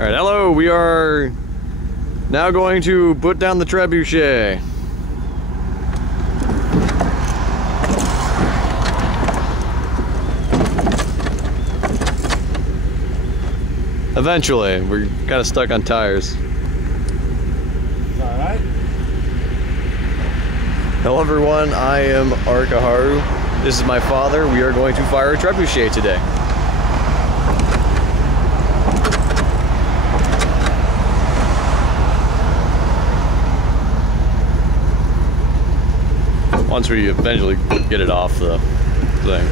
Alright, hello, we are now going to put down the trebuchet. Eventually, we're kind of stuck on tires. Alright. Hello everyone, I am DadAharu. This is my father. We are going to fire a trebuchet today. Once we eventually get it off the thing.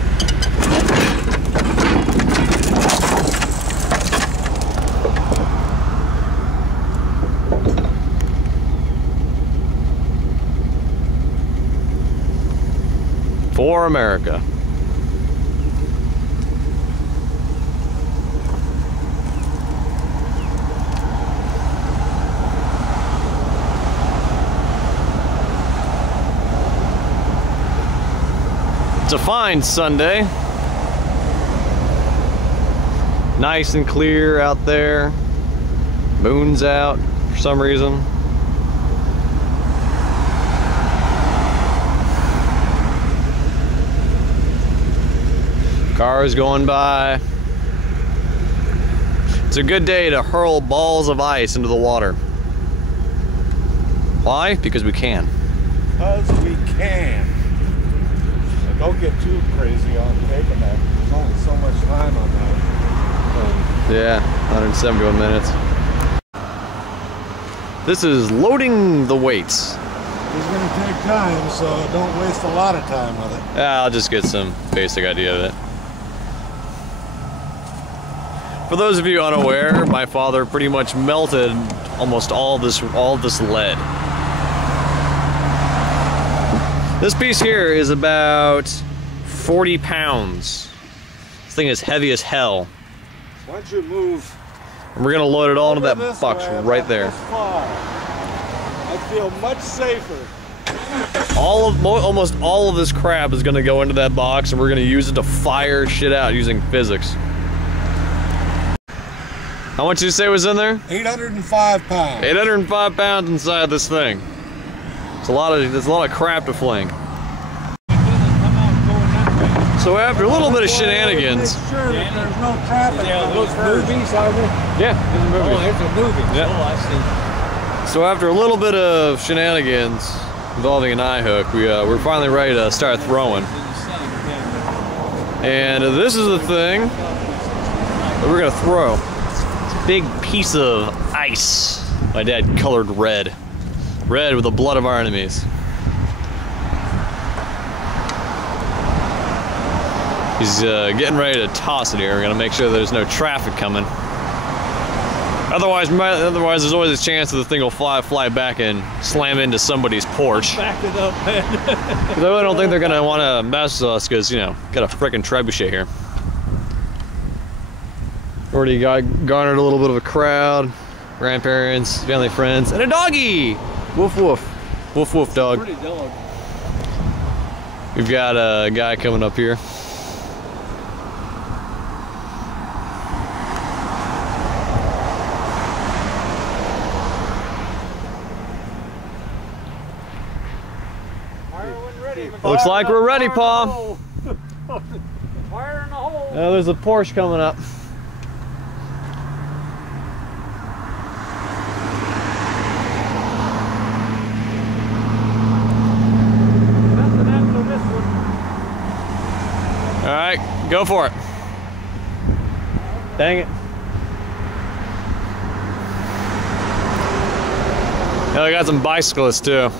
For America. It's a fine Sunday. Nice and clear out there. Moon's out for some reason. Cars going by. It's a good day to hurl balls of ice into the water. Why? Because we can. Because we can. But don't get too crazy on taking that. There's only so much time on that. Yeah, 171 minutes. This is loading the weights. It's going to take time, so don't waste a lot of time with it. Yeah, I'll just get some basic idea of it. For those of you unaware, my father pretty much melted almost all this lead. This piece here is about 40 pounds. This thing is heavy as hell. Once you move, and we're gonna load it all into that box right there. I feel much safer. Almost all of this crap is gonna go into that box, and we're gonna use it to fire shit out using physics. How much did you say was in there? 805 pounds. 805 pounds inside this thing. There's a lot of crap to fling. So after a little bit of shenanigans. Make sure that there's no traffic. Yeah, those movies, are they? Yeah, there's a movie. Oh, there's a movie. Yeah. Oh, I see. So after a little bit of shenanigans involving an eye hook, we're finally ready to start throwing. And this is the thing that we're gonna throw. Big piece of ice. My dad colored red. Red with the blood of our enemies. He's getting ready to toss it here. We're gonna make sure there's no traffic coming. Otherwise there's always a chance that the thing will fly back and slam into somebody's porch. Back it up, man. I really don't think they're gonna want to mess with us because, you know, got a frickin' trebuchet here. Already garnered a little bit of a crowd. Grandparents, family, friends, and a doggy! Woof woof. Woof woof dog. Pretty dog. We've got a guy coming up here. Looks like we're ready, Paul. Fire in the hole. There's a Porsche coming up. All right, go for it. Dang it. Yeah, we got some bicyclists too.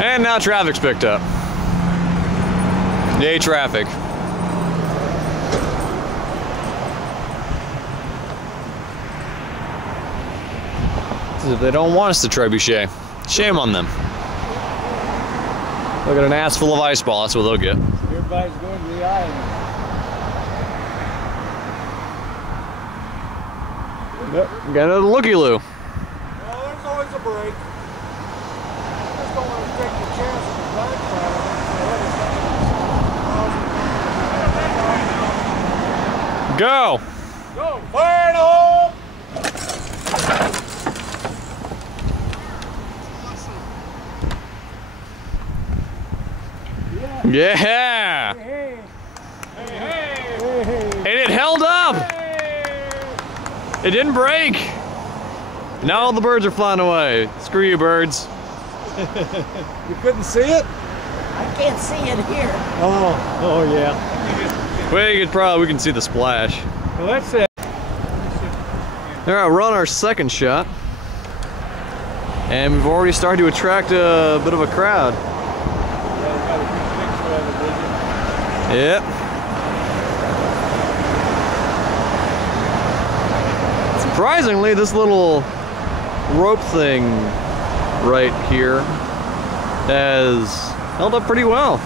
And now traffic's picked up. Yay, traffic. If they don't want us to trebuchet, shame on them. Look at an ass full of ice ball, that's what they'll get. Everybody's going to the island. Yep, got another looky-loo. is a break. I just don't want to take the chance of the backfire. Go! Go! Fire in the hole! Yeah! Hey, hey. And it held up! It didn't break! Now all the birds are flying away. Screw you, birds. You couldn't see it? I can't see it here. Oh yeah. Well, we can see the splash. Well, that's it. All right, we're on our second shot. And we've already started to attract a bit of a crowd. Yep. Surprisingly, this little rope thing right here has held up pretty well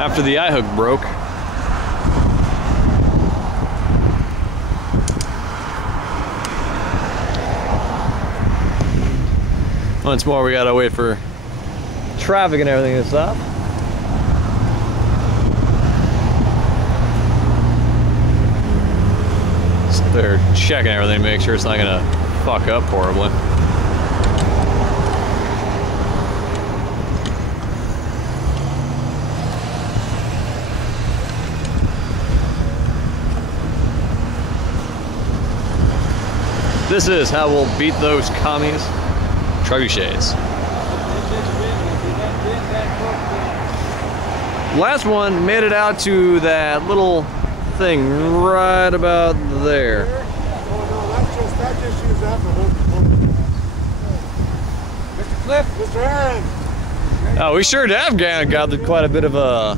after the eye hook broke. Once more, we gotta wait for traffic and everything to stop. They're checking everything to make sure it's not gonna fuck up horribly. This is how we'll beat those commies. Trebuchets. Last one made it out to that little thing right about there. Oh no, that just used that for holding. Mr. Cliff, Mr. Aaron. Oh, we sure have gathered quite a bit of a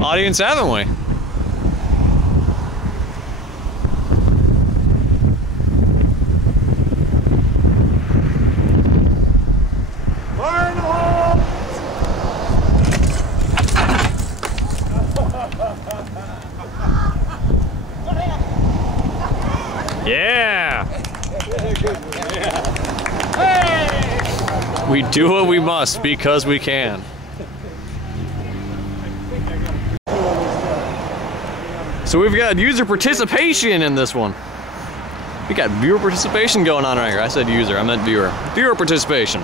audience, haven't we? Fire in the hole! Yeah! We do what we must because we can. So we've got user participation in this one. We got viewer participation going on right here. I said user, I meant viewer. Viewer participation.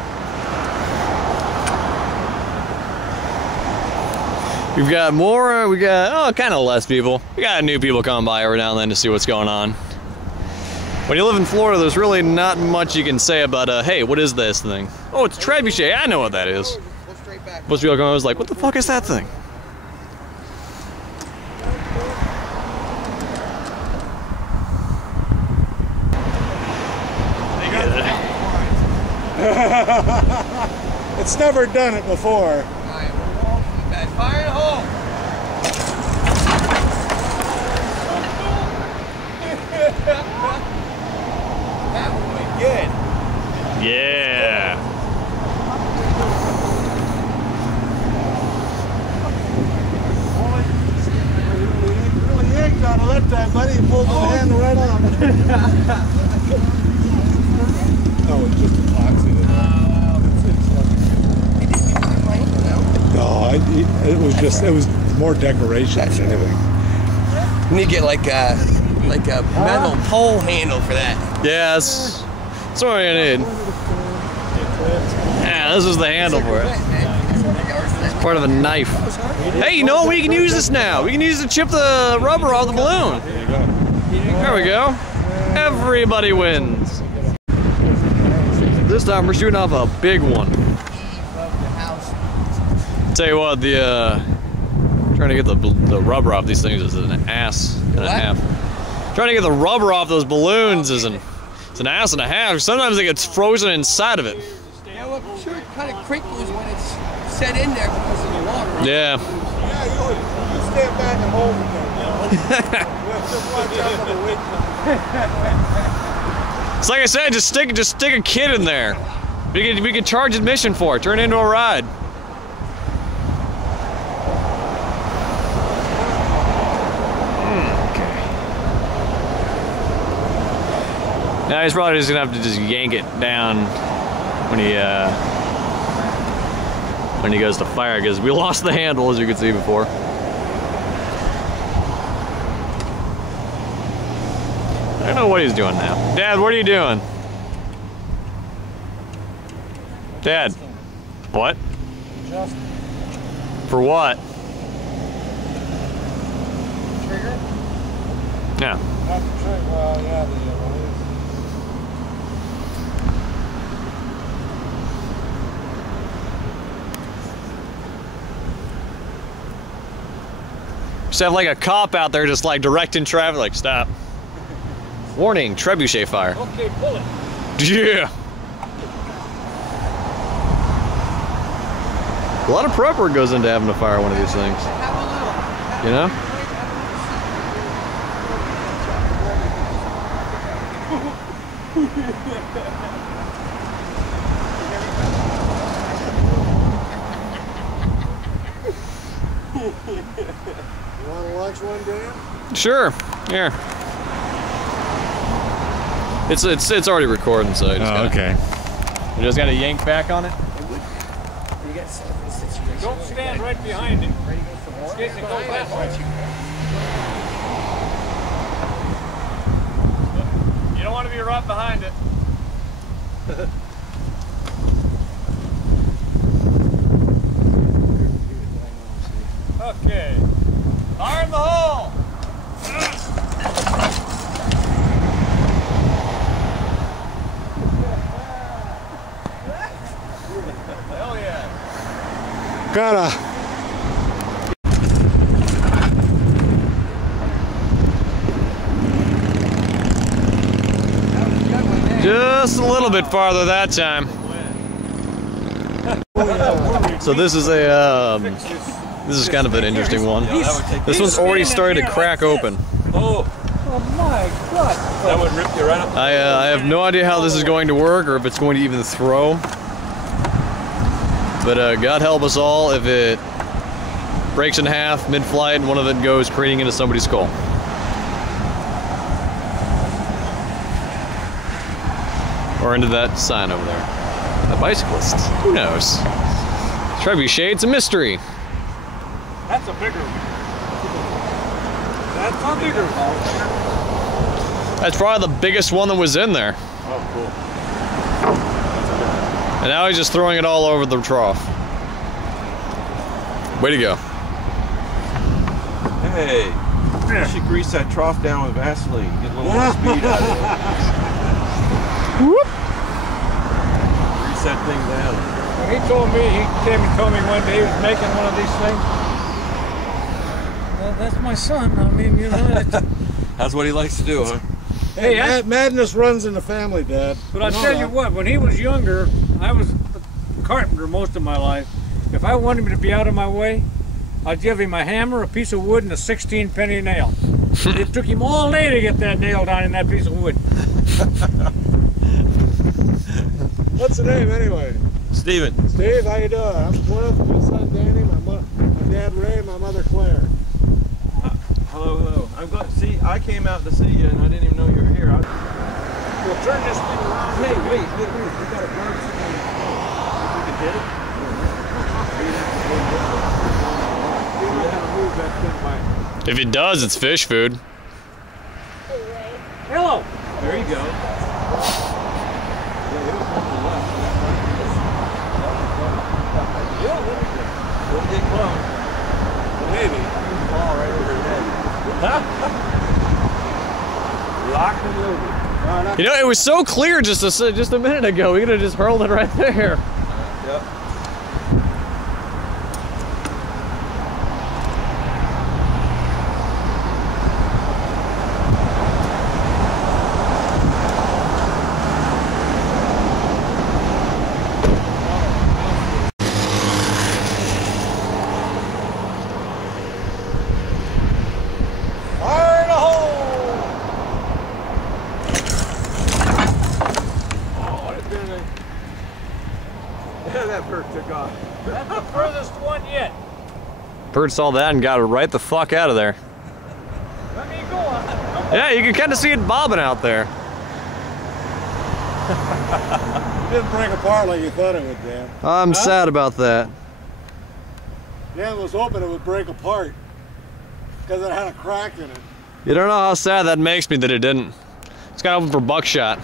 We've got more, kind of less people. We got new people coming by every now and then to see what's going on. When you live in Florida, there's really not much you can say about, hey, what is this thing? Oh, it's Trebuchet, I know what that is. Most people come, I was like, what the fuck is that thing? It's never done it before. Fire in the hole. That would be good. Yeah. Really yanked on it that time, buddy. You pulled the handle right on. Oh, it's just epoxy. No, it was more decoration. That's anyway. You need to get like a metal pole handle for that. Yes. That's what you need. Yeah, this is the handle for it. It's part of a knife. Hey, you know what? We can use this now. We can use it to chip the rubber off the balloon. There we go. Everybody wins. This time we're shooting off a big one. Tell you what, trying to get the rubber off these things is an ass and a half. Trying to get the rubber off those balloons is an ass and a half. Sometimes it gets frozen inside of it. Yeah, well, I'm sure it kind of crinkles when it's set in there because of the water. Yeah. Yeah, you stand back and hold it there. Just watch out for the wind. It's like I said, just stick a kid in there. We could charge admission for it. Turn it into a ride. Now he's probably just gonna have to just yank it down when he goes to fire, because we lost the handle, as you could see before. I don't know what he's doing now. Dad, what are you doing? Dad, what? Just For what? trigger? Yeah. Not the trigger. Well, yeah, the Just have like a cop out there just like directing traffic, like stop. Warning, Trebuchet fire. Okay, pull it. Yeah. A lot of prep work goes into having to fire one of these things. You know? You want a lunch one, Dan? Sure. Here. It's already recording, so you just gotta, okay. you just gotta yank back on it. Don't stand right behind it. In case it goes that way. You don't want to be right behind it. Okay. Fire in the hole! Hell yeah. Gotta. Just a little bit farther that time. So this is a this is kind of an interesting one. This one's already started to crack open. Oh my God! That would rip you right up. I have no idea how this is going to work or if it's going to even throw. But God help us all if it breaks in half mid-flight and one of it goes careening into somebody's skull. Or into that sign over there. A bicyclist. Who knows? Trebuchet, it's a mystery. That's a bigger one. That's a bigger one. That's probably the biggest one that was in there. Oh, cool. And now he's just throwing it all over the trough. Way to go. Hey, you should grease that trough down with Vaseline. Get a little more speed out of it. Whoop. Grease that thing down. When he told me, he came and told me one day he was making one of these things. Well, that's my son. I mean, you know. That's what he likes to do, huh? Hey, Madness runs in the family, Dad. but I tell you what, when he was younger, I was a carpenter most of my life. If I wanted him to be out of my way, I'd give him a hammer, a piece of wood, and a 16-penny nail. It took him all day to get that nail down in that piece of wood. What's the name anyway? Steven. Steve, how you doing? I'm Cliff, my son Danny, my dad Ray, my mother Claire. Hello, hello. I'm glad. See, I came out to see you, and I didn't even know you were here. We'll turn this thing around. Hey, wait. We got a bird sitting. We can hit it. If it does, it's fish food. Hello. There you go. We'll get close. Maybe. Fall right over your head. Locked and loaded. You know, it was so clear just a minute ago. We could have just hurled it right there. Yep. Fire in the hole! Yeah, that bird took off. That's the furthest one yet. Bird saw that and got it right the fuck out of there. Let me go on. Yeah, you can kind of see it bobbing out there. It didn't break apart like you thought it would, Dan. I'm sad about that. Dan was hoping it would break apart because it had a crack in it. You don't know how sad that makes me that it didn't. It's got open for buckshot.